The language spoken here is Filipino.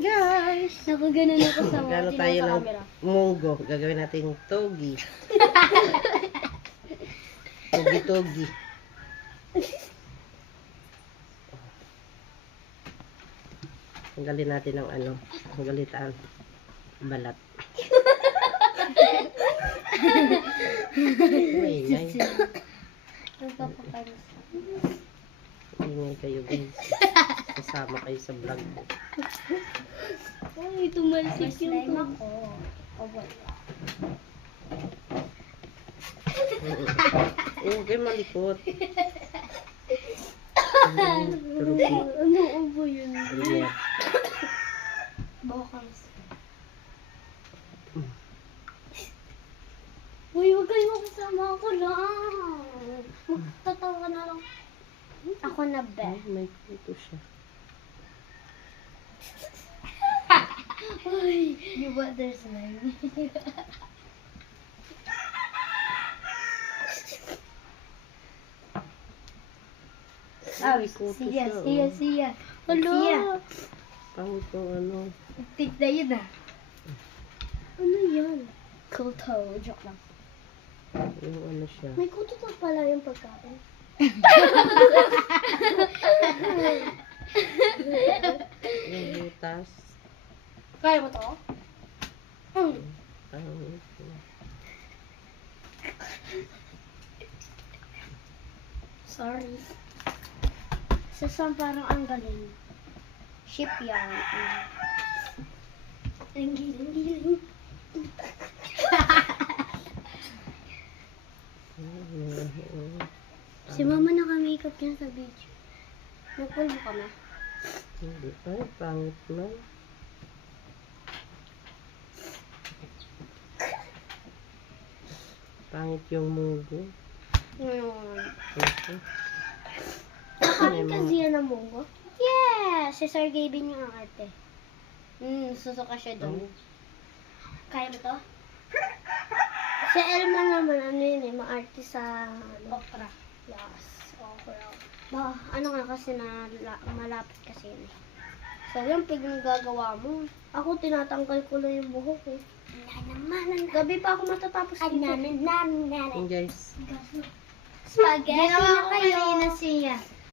guys! Nakaganon ako sa mga Gano tayo ng munggo. Gagawin natin togi. Togi-togi. Tanggalin natin ang ano. Tanggalin balat. Ingay. Ingay kayo guys. Kasama kayo sa vlog ko. Ay, tumalsik yung slime ako. Okay, malikot. Ano ubo yun? Yeah. Bokals. Uy, huwag kayo kasama ako lang. Magtatawa na lang. Ako na be. Ay, may kuto siya. Ay, you want their slime. Ay, may kuto siya. Siya. Hello. Pangit yung ano. Tigda yun ah. Ano yan? Kuto. Joke lang. Yung ano siya. May kuto pa pala yung pagkain. Yung butas. Kaya mo to? Sorry. Saan parang ang galing. Shipyard. Ang giling. Si mama naka-makeup niya sa video. Nagpulbo kami. Hindi. Ay, pangit na. Pangit yung munggo. Okay. Nakain kasi yan ng munggo? Yes! Si Sir Gavin yung arte. Susuka siya doon. Kaya mo to? Si Elma naman, ano yun eh, maarte sa okra. Yes, okra. Ano nga kasi malapit kasi yun eh. So yan, pag nagagawa mo. Ako tinatanggal ko lang yung buhok eh. Gabi pa ako matatapos dito. Hey guys. Spaghetti na kayo. Ginawa ko kanina siya.